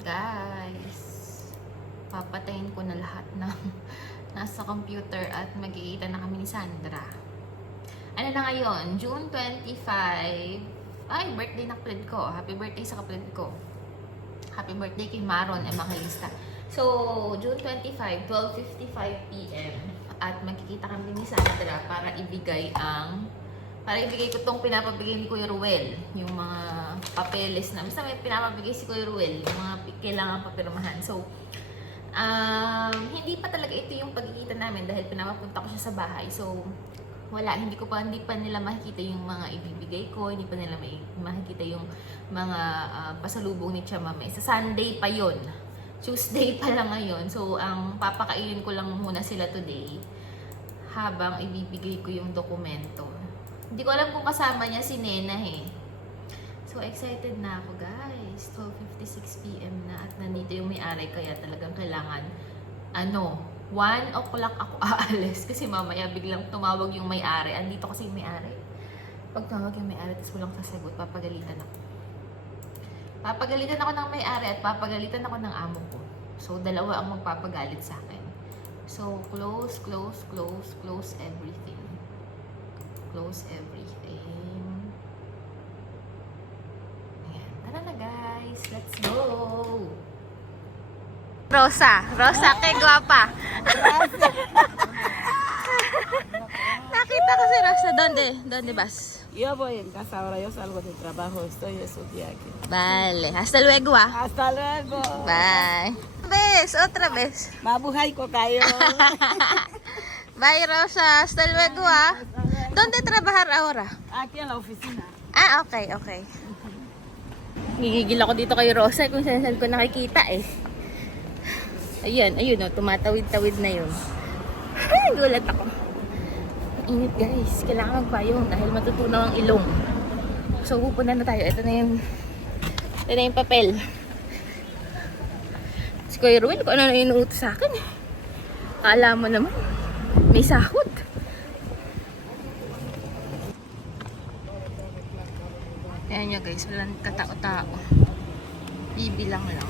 Guys, papatayin ko na lahat ng nasa computer at mag-iita na kami ni Sandra. Ano na ngayon? June 25. Ay, birthday na kapatid ko. Happy birthday sa kapatid ko. Happy birthday kay Maron Evangelista. So, June 25, 12:55 PM. At magkikita kami ni Sandra para ibigay ko tong pinapabigay ni Kuya Ruel. Yung mga papeles na. Basta may pinapabigay si Kuya Ruel. Yung mga kailangan papirmahan. So, hindi pa talaga ito yung pagkikita namin dahil pinapapunta ko siya sa bahay. So, hindi pa nila makikita yung mga ibibigay ko, hindi pa nila makikita yung mga pasalubong ni Chamame. Sa Sunday pa yon, Tuesday pa lang ngayon. So, ang papakainin ko lang muna sila today habang ibibigay ko yung dokumento. Hindi ko alam kung kasama niya si Nena eh. So, excited na ako guys. 12:56 PM na at nandito yung may-ari kaya talagang kailangan 1 o'clock ako aalis kasi mamaya biglang tumawag yung may-ari. Andito kasi yung may-ari. Pag tumawag yung may-ari tapos walang sasagot, papagalitan ako. Papagalitan ako ng may-ari at papagalitan ako ng amo ko. So, dalawa ang magpapagalit sa akin. So, close everything. Close everything. Ayan. Tara na guys. Let's go! Rosa, kay guwapa. Nakita ko si Rosa. ¿Dónde vas? Yo voy en casa ahora, yo salgo de trabajo, estoy esos días aquí. Vale, hasta luego Hasta luego. Bye. Otra vez. Mabuhay ko kayo. Bye Rosa, hasta luego ¿Dónde trabajar ahora? Aquí en la oficina. Ah, okay. Gigigil ako dito kay Rosa kung saan ko nakikita eh. Ayun, tumatawid-tawid na yun. Ay, gulat ako. Init guys, kailangan magpayong dahil matutunaw ang ilong. So, pupunta na tayo. Ito na yung papel. Si Kuya Ruel, kung ano na inuutos sa akin. Akala mo naman, may sahod. Ayan nyo guys, walang katao-tao. Bibilang lang.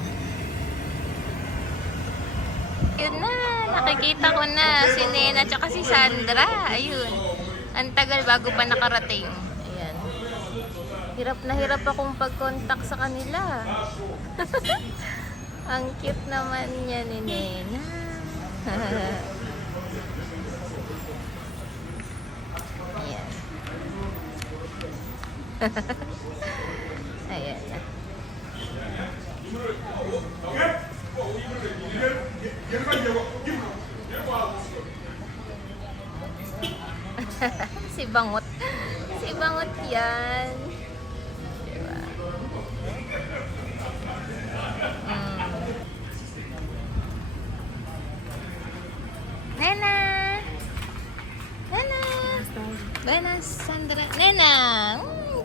Yun na, nakikita ko na si Nena tsaka si Sandra. Ayun. Ang tagal bago pa nakarating. Ayan. Hirap na hirap akong pag-contact sa kanila. Ang cute naman niya ni Nena. Ayan. Ayan na. Si Bangot yan. Diba? Nena. Buenas, Sandra. Nena.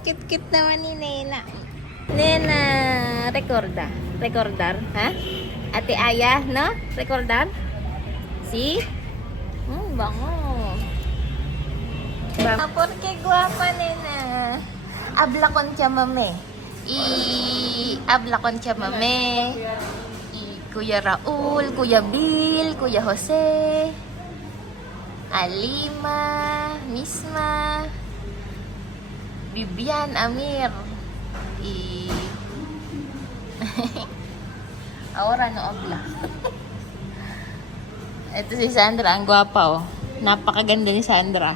Cute naman ni Nena. Nena, recordar, ha? Ate Aya, no? Recordar? Si? Bango. Porque guapa, Nena. Habla con Chamame. Habla con Chamame. Kuya Raul, Kuya Bill, Kuya Jose, Alima, Misma, Vivian, Amir, ahora no habla. Ito si Sandra, ang gwapa Napakaganda ni Sandra.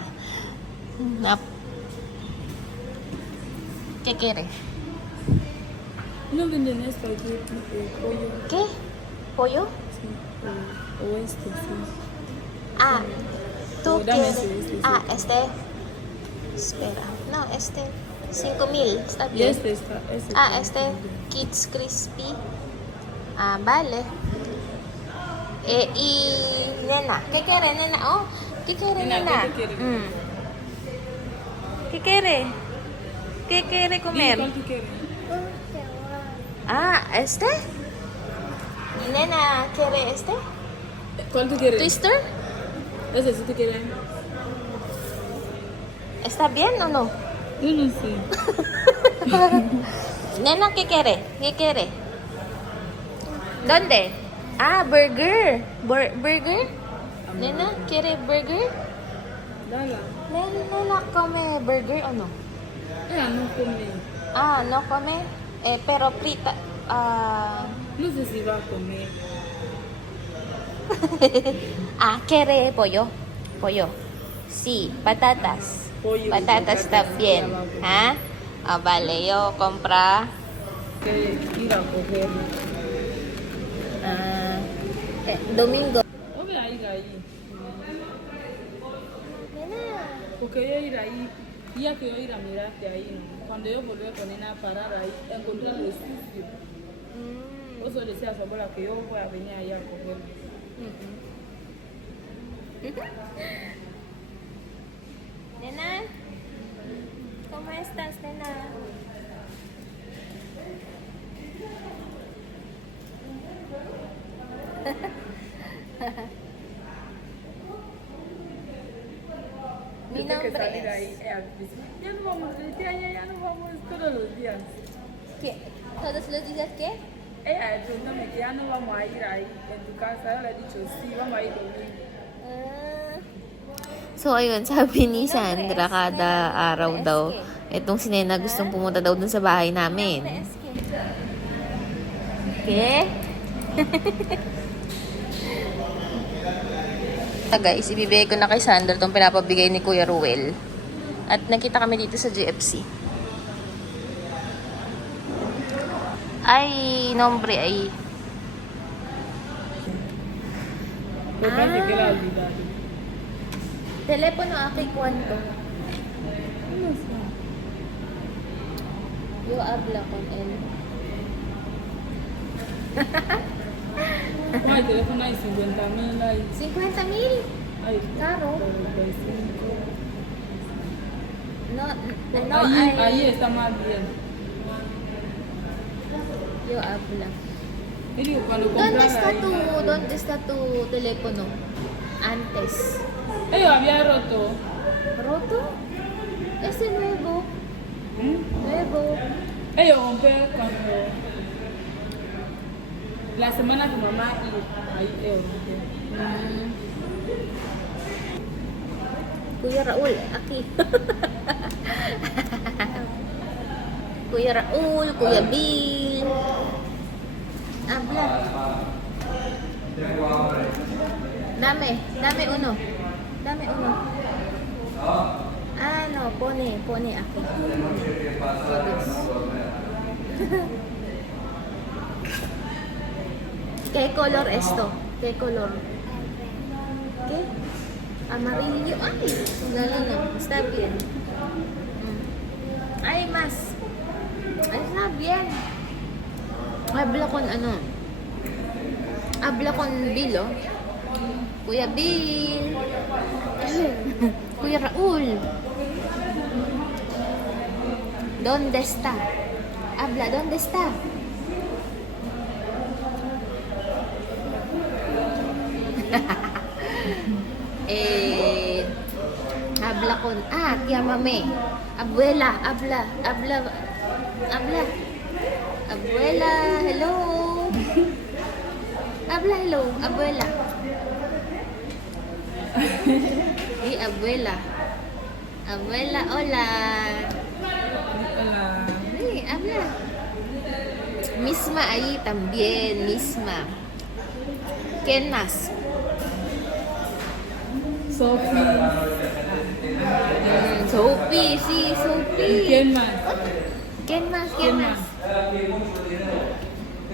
¿Qué quiere? No venden esto aquí, pollo. ¿Qué? ¿Pollo? Sí, o este, sí. Ah, tú Dame quieres. ese. Este. Espera. No, 5,000. Está Y bien. este está, Este. Kids Crispy. Vale. Y Nena. ¿Qué quiere, Nena? ¿Qué quiere, Nena, Nena? ¿qué quiere? ¿Qué quiere? ¿Qué quiere Dime comer? cuál tú quieres. ¿Este? ¿Y Nena quiere este? ¿Cuál tú quieres? ¿Twister? Ese sí tú quieres. ¿Está bien o no? Yo no sé. Nena, ¿qué quiere? ¿Qué quiere? ¿Dónde? Ah, burger. Burger? Nena, ¿quiere burger? Dala. Nena, come burger o no? No come. Ah, no come. Pero frita. No sé si va a comer. ¿Quiere pollo? Pollo. Sí, patatas. Pollo y Patatas patatas, también. ya va a comer. ¿Ah? Vale, yo compra. Que ir a coger. Domingo. O voy a ir ahí. Porque yo ir ahí. Ya que yo ir a mirarte ahí. Cuando yo volví con Nena a parar ahí, encontré el sucio. Por eso decía a su abuela que yo voy a venir ahí a coger. Nena, ¿cómo estás, nena? Mi Desde que nombre salir es... ahí, ella dice, ya no vamos, ya no vamos todos los días. ¿Qué? ¿Todos los días qué? Ella preguntame que ya no vamos a ir ahí en tu casa. Yo le he dicho, sí, vamos a ir domingo. So, ayun, sabi ni Sandra, kada araw daw, itong si Nena gustong pumunta daw dun sa bahay namin. Okay? Guys, ibibigay ko na kay Sandra itong pinapabigay ni Kuya Ruel. At nakita kami dito sa GFC. Ay, nombre ay... Pero parece que la ha olvidado. Telepono aquí, ¿cuánto? No sé. Yo habla con él. Ay, teléfono hay 50,000, hay... 50,000. Ay, Caro. 45. No, Ahí está más bien. Yo habla. Y digo, cuando ¿Dónde comprara ¿Dónde está tu teléfono? Antes. Ellos había roto. ¿Roto? Ese nuevo. Nuevo. Ellos rompieron cuando... La semana que mamá iba, ahí ellos rompieron. Kuya Raul, aquí. Kuya Raul, Kuya Bill. Habla. Dame uno. Dame uno. No, pone aquí. ¿Qué color esto? ¿Qué color? ¿Qué? Amarillo. Ay, no. Está bien. Ay, más. Está bien. Habla con ano? Habla con Bill, oh. Kuya Bill. Kuya Raul. ¿Dónde está? Habla, ¿dónde está? Habla con... llámame. Abuela, habla. Abuela, hello. Habla, hello, abuela. Abuela. Abuela, hola. Hola. Habla. Misma ahí también, misma. ¿Quién más? Sophie. Sophie, sí, Sophie. ¿Quién más? ¿Quién más?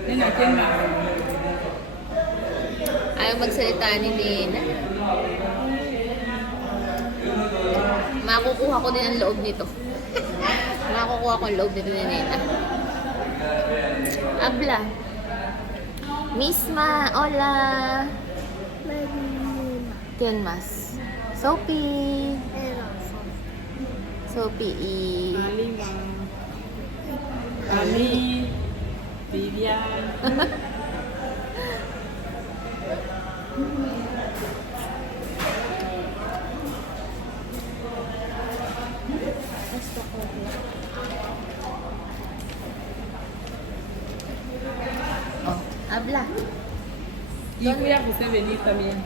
Nena, ¿quién más? Ayaw magsalita ni Nena. Makukuha ko din ang loob nito. Makukuha ko ang loob nito ni Nena. Habla. Misma, hola. ¿Quién más? Sophie. Sophie. Alima. Ali. Vivian. Oh, habla. Y cuida que usted venir también.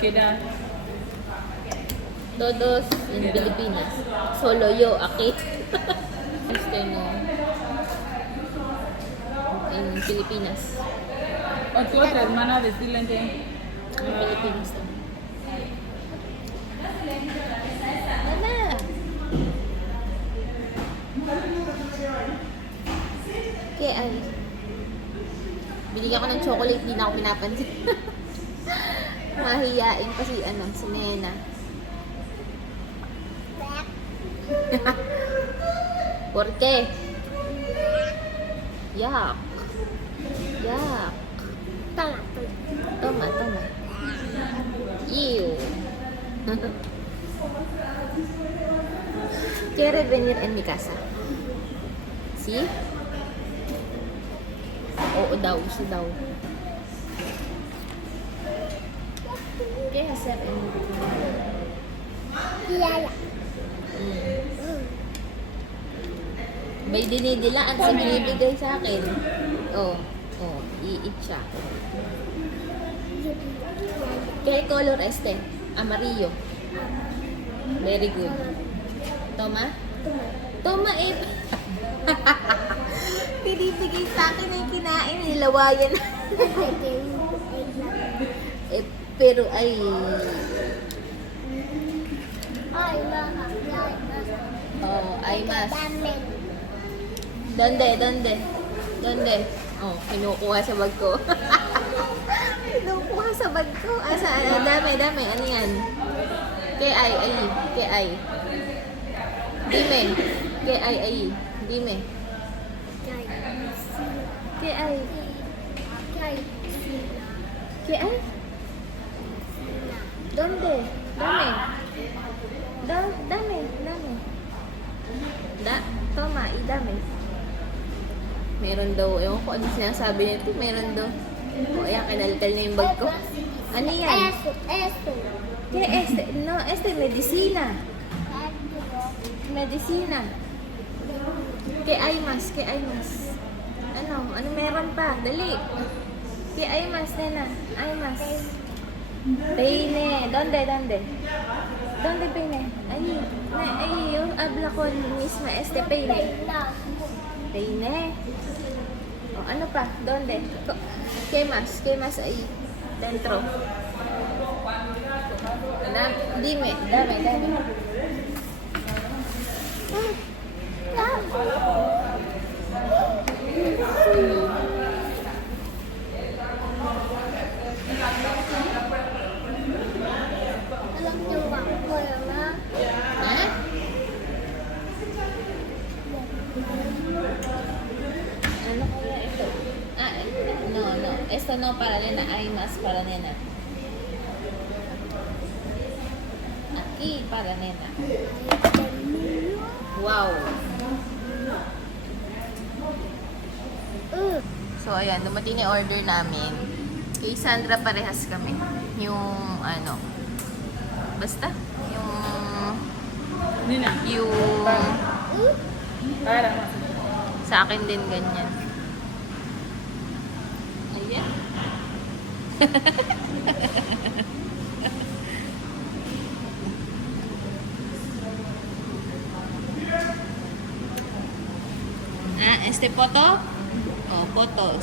Queda. Todos in Pilipinas. Solo yo aquí. No. In Pilipinas. ¿O tu otra hermana decirle que? In Pilipinas también. Mama! Kaya ay. Binigyan ko ng chocolate, di na ako pinapansin. Mahiyain pa si Nena. ¿Por qué? Yak. Yak. Toma. Ew. ¿Quiere venir en mi casa? ¿Sí? Oo daw, siya daw. ¿Qué hacer en mi casa? May dinidilaan sa binibigay sa akin. I-eat siya. ¿Qué color este? Amarillo. Very good. Toma? Toma eh. Binibigay sa akin ay kinain. Nilawayan. Pero ay... ay mas. ¿Dónde? Oh, kinukuha sa bag ko. Kinukuha sa bag ko. Dami. Ano yan? ¿Qué hay? Dime. ¿Qué hay ahí? Dime. ¿Qué hay? ¿Qué hay? ¿Dónde? Dame. Toma, dame. Meron daw, ewan ko ano sinasabi nito, meron daw. O, ayan, kinalkal na yung bag ko. Ano yan? ¿Qué este? No, medicina. ¿Qué hay más? Ano meron pa? Dali. ¿Qué hay más, nena? Hay más. Peine. ¿Dónde peine? Ay, yung habla ko misma, peine. Peine. O, ano pa? ¿Dónde? ¿Qué más ahí? Dentro. Dime, dame. Ano kaya ito? No. Esto no para nena. Hay más para nena. Aquí para nena. Wow. So, ayan. Dumating yung order namin. Kay Sandra parehas kami. Yung, basta. Nina. Yung, Para. sa akin din ganyan. Ayan. Este poto? Oh, poto.